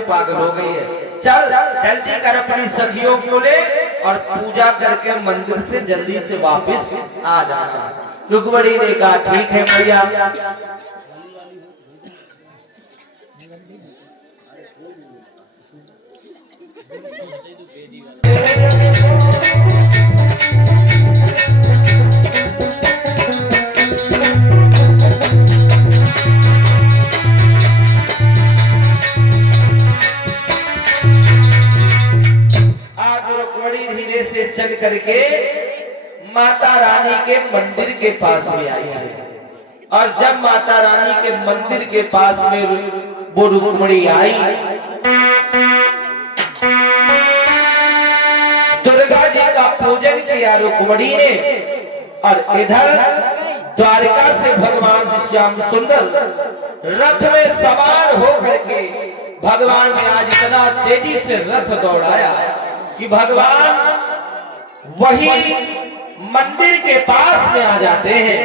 पागल हो गई है। चल जल्दी कर अपनी सखियों को ले और पूजा करके मंदिर से जल्दी से वापस आ जाना। रुक्मणी ने कहा ठीक है भैया। चल करके माता रानी के मंदिर के पास में आई है और जब माता रानी के मंदिर के पास में वो रुक्मणी आई, दुर्गा जी का पूजन किया रुक्मणी ने और इधर द्वारिका से भगवान श्याम सुंदर रथ में सवार होकर के भगवान ने आज इतना तेजी से रथ दौड़ाया कि भगवान वही मंदिर के पास में आ जाते हैं।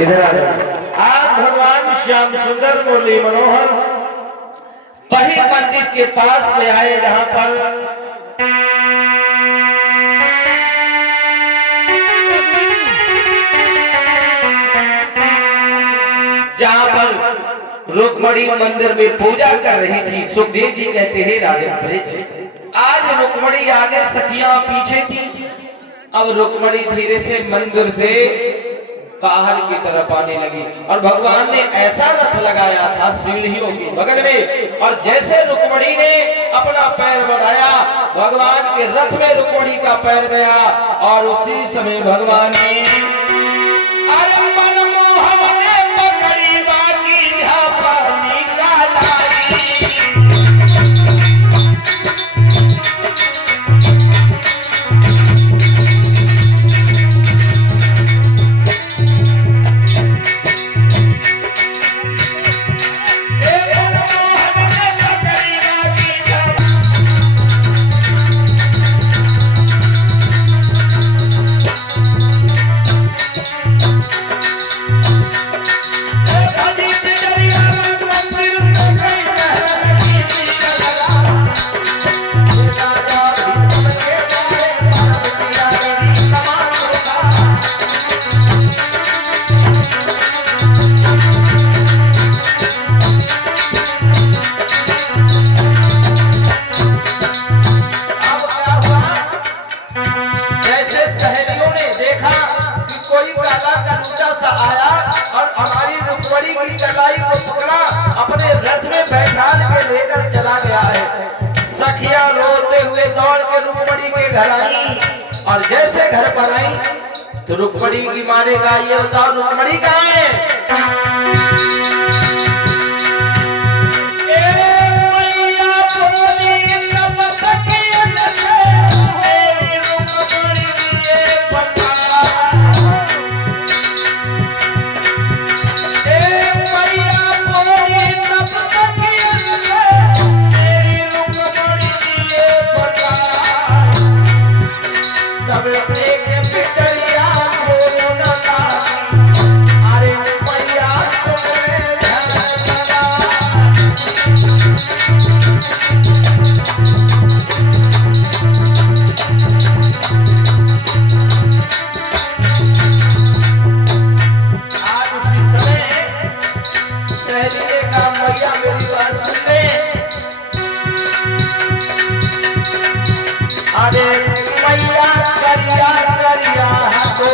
इधर आज भगवान श्याम सुंदर मुरली मनोहर वही मंदिर के पास में आए जहां पर रुक्मणी मंदिर में पूजा कर रही थी। सुखदेव जी कहते हैं राजन आज रुक्मणी आगे सखियां पीछे थी। अब रुक्मणी धीरे से मंदिर से बाहर की तरफ आने लगी और भगवान ने ऐसा रथ लगाया था सीढ़ियों के बगल में और जैसे रुक्मणी ने अपना पैर बढ़ाया भगवान के रथ में रुक्मणी का पैर गया और उसी समय भगवान ने अपने रथ में बैठा के लेकर चला गया है। सखियां रोते हुए दौड़ के रुक्मणी के घर आई और जैसे घर पर आई तो रुक्मणी की मां ने कहा ये बताओ रुक्मणी कहाँ है? सहेली ने कहा मैया मेरी बात सुन ले, अरे मैया करिया करिया तो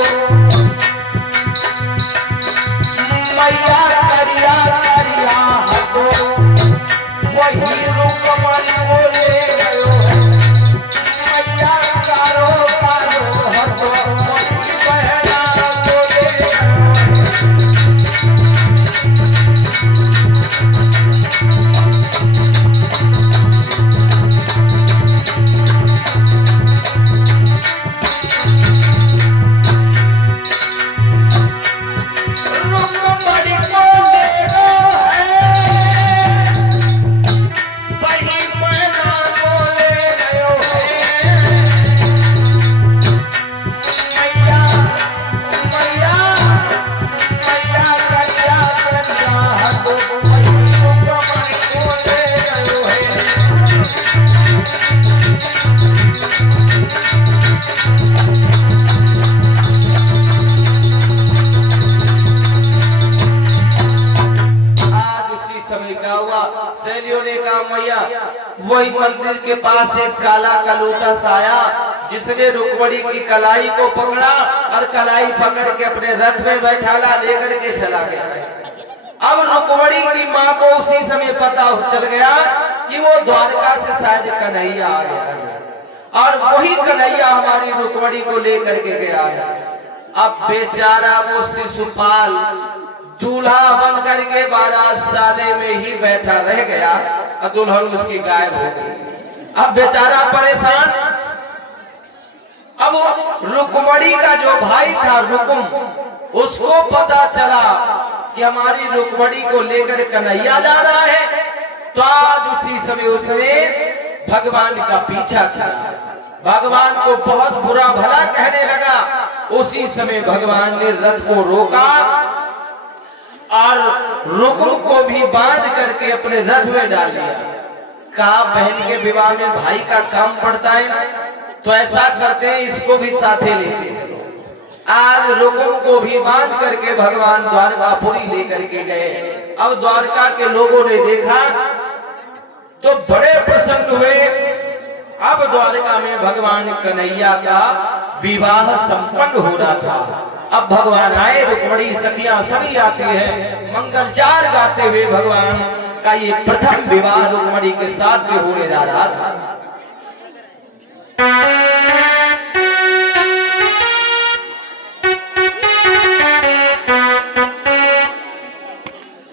मैया करिया करिया तो वही रुकमणी बोले गयो है, मैया कारो कारो हतो वही बहना बोले रुकमणी बोले गयो है, वही बहना बोले गयो है, मैया मैया मैया करिया करिया हतो वही रुकमणी बोले गयो है। आज उसी समय क्या हुआ, सहेलियों ने कहा मैया वही मंदिर के पास एक काला कलूटा सा आया, जिसने रुक्मणी की कलाई को पकड़ा और कलाई पकड़ के अपने रथ में बैठाला लेकर के चला गया। अब रुक्मणी की माँ को उसी समय पता चल गया कि वो द्वारका से शायद कन्हैया आ गया है और वही कन्हैया हमारी रुक्मणी को लेकर के गया है। अब बेचारा वो शिशुपाल दूल्हा बन करके 12 साले में ही बैठा रह गया और दुल्हन उसकी गायब हो गई। अब बेचारा परेशान। अब रुक्मणी का जो भाई था रुकुम, उसको पता चला कि हमारी रुक्मणी को लेकर कन्हैया जा रहा है, तो आज उसी समय उसने भगवान का पीछा किया, भगवान को बहुत बुरा भला कहने लगा। उसी समय भगवान ने रथ को रोका और रुकुम को भी बांध करके अपने रथ में डाल दिया। कहा बहन के विवाह में भाई का काम पड़ता है, तो ऐसा करते हैं इसको भी साथे लेते चलो। आज रुकुम को भी बांध करके भगवान द्वारकापुरी लेकर के गए। अब द्वारका के लोगों ने देखा तो बड़े प्रसन्न हुए। अब द्वारका में भगवान कन्हैया का विवाह संपन्न हो रहा था। अब भगवान आए, रुक्मणी सखियां सभी आती है, मंगलचार गाते हुए भगवान का ये प्रथम विवाह रुक्मणी के साथ में होने जा रहा था।